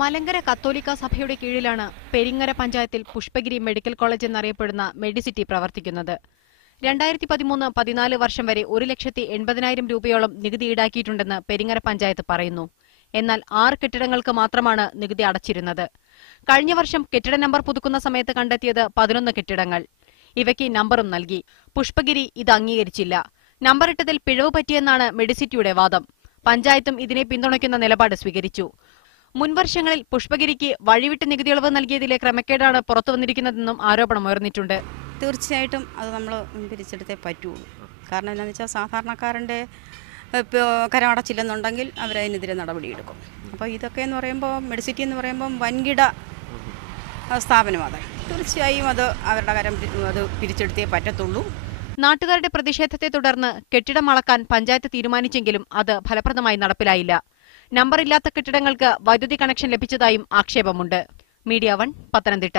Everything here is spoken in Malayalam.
മലങ്കര കത്തോലിക്ക സഭയുടെ കീഴിലാണ് പെരിങ്ങര പഞ്ചായത്തിൽ പുഷ്പഗിരി മെഡിക്കൽ കോളേജ് എന്നറിയപ്പെടുന്ന മെഡിസിറ്റി പ്രവർത്തിക്കുന്നത്. 2013-14 വർഷം വരെ 1,80,000 രൂപയോളം നികുതി ഈടാക്കിയിട്ടുണ്ടെന്ന് പെരിങ്ങര പഞ്ചായത്ത് പറയുന്നു. എന്നാൽ 6 കെട്ടിടങ്ങൾക്ക് മാത്രമാണ് നികുതി അടച്ചിരുന്നത്. കഴിഞ്ഞ വർഷം കെട്ടിട നമ്പർ പുതുക്കുന്ന സമയത്ത് കണ്ടെത്തിയത് 11 കെട്ടിടങ്ങൾ. ഇവയ്ക്ക് നമ്പറും നൽകി. പുഷ്പഗിരി ഇത് അംഗീകരിച്ചില്ല. നമ്പറിട്ടതിൽ പിഴവ് പറ്റിയെന്നാണ് മെഡിസിറ്റിയുടെ വാദം. പഞ്ചായത്തും ഇതിനെ പിന്തുണയ്ക്കുന്ന നിലപാട് സ്വീകരിച്ചു. മുൻവർഷങ്ങളിൽ പുഷ്പഗിരിക്ക് വഴിവിട്ട് നികുതിയിളവ് നൽകിയതിലെ ക്രമക്കേടാണ് പുറത്തുവന്നിരിക്കുന്നതെന്നും ആരോപണമുയർന്നിട്ടുണ്ട്. തീർച്ചയായിട്ടും അത് നമ്മൾ പിരിച്ചെടുത്തേ പറ്റുള്ളൂ. കാരണം എന്താണെന്ന് വെച്ചാൽ സാധാരണക്കാരൻ്റെ കരം അടച്ചില്ലെന്നുണ്ടെങ്കിൽ അവരതിനെതിരെ നടപടിയെടുക്കും. അപ്പോൾ ഇതൊക്കെ എന്ന് പറയുമ്പോൾ മെഡിസിറ്റി എന്ന് പറയുമ്പം വൻകിട സ്ഥാപനമാണ്. തീർച്ചയായും അത് അവരുടെ കരം അത് പിരിച്ചെടുത്തേ പറ്റത്തുള്ളൂ. നാട്ടുകാരുടെ പ്രതിഷേധത്തെ തുടർന്ന് കെട്ടിടം അളക്കാൻ പഞ്ചായത്ത് തീരുമാനിച്ചെങ്കിലും അത് ഫലപ്രദമായി നടപ്പിലായില്ല. നമ്പറില്ലാത്ത കെട്ടിടങ്ങൾക്ക് വൈദ്യുതി കണക്ഷൻ ലഭിച്ചതായും ആക്ഷേപമുണ്ട്. മീഡിയ 1 പത്തനംതിട്ട.